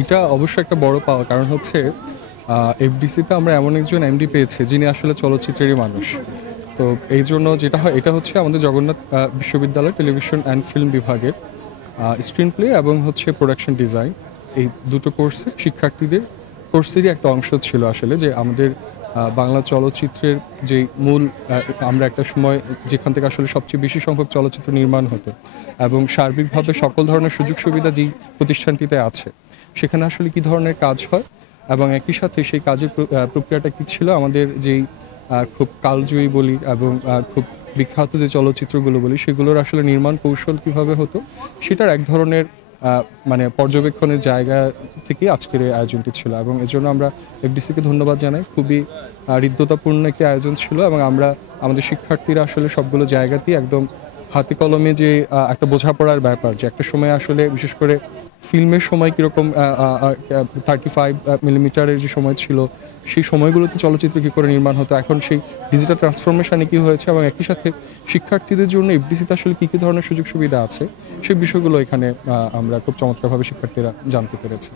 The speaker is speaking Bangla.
এটা অবশ্যই একটা বড় পাওয়া। কারণ হচ্ছে এফডিসিতে আমরা এমন একজন এমডি পেয়েছি যিনি আসলে চলচ্চিত্রেরই মানুষ। তো এইজন্য যেটা হয় এটা হচ্ছে আমাদের জগন্নাথ বিশ্ববিদ্যালয় টেলিভিশন অ্যান্ড ফিল্ম বিভাগের স্ক্রিন প্লে এবং হচ্ছে প্রোডাকশন ডিজাইন এই দুটো কোর্সের শিক্ষার্থীদের কোর্সেরই একটা অংশ ছিল আসলে যে আমাদের বাংলা চলচ্চিত্রের যেই মূল আমরা একটা সময় যেখান থেকে আসলে সবচেয়ে বেশি সংখ্যক চলচ্চিত্র নির্মাণ হতো এবং সার্বিকভাবে সকল ধরনের সুযোগ সুবিধা যেই প্রতিষ্ঠানটিতে আছে সেখানে আসলে কী ধরনের কাজ হয় এবং একই সাথে সেই কাজের প্রক্রিয়াটা কী ছিল আমাদের যেই খুব কালজয়ী বলি এবং খুব বিখ্যাত যে চলচ্চিত্রগুলো বলি সেগুলোর আসলে নির্মাণ কৌশল কীভাবে হতো সেটার এক ধরনের মানে পর্যবেক্ষণের জায়গা থেকে আজকের এই আয়োজনটি ছিল এবং এজন্য আমরা এফডিসিকে ধন্যবাদ জানাই। খুবই হৃদ্যতাপূর্ণ একটি আয়োজন ছিল এবং আমরা আমাদের শিক্ষার্থীরা আসলে সবগুলো জায়গাতেই একদম হাতে কলমে যে একটা বোঝাপড়ার ব্যাপার যে একটা সময় আসলে বিশেষ করে ফিল্মের সময় কীরকম 35 মিলিমিটারের যে সময় ছিল সেই সময়গুলোতে চলচ্চিত্র কী করে নির্মাণ হতো, এখন সেই ডিজিটাল ট্রান্সফরমেশনে কী হয়েছে এবং একই সাথে শিক্ষার্থীদের জন্য এফডিসিতে আসলে কী কী ধরনের সুযোগ সুবিধা আছে সেই বিষয়গুলো এখানে আমরা খুব চমৎকারভাবে শিক্ষার্থীরা জানতে পেরেছি।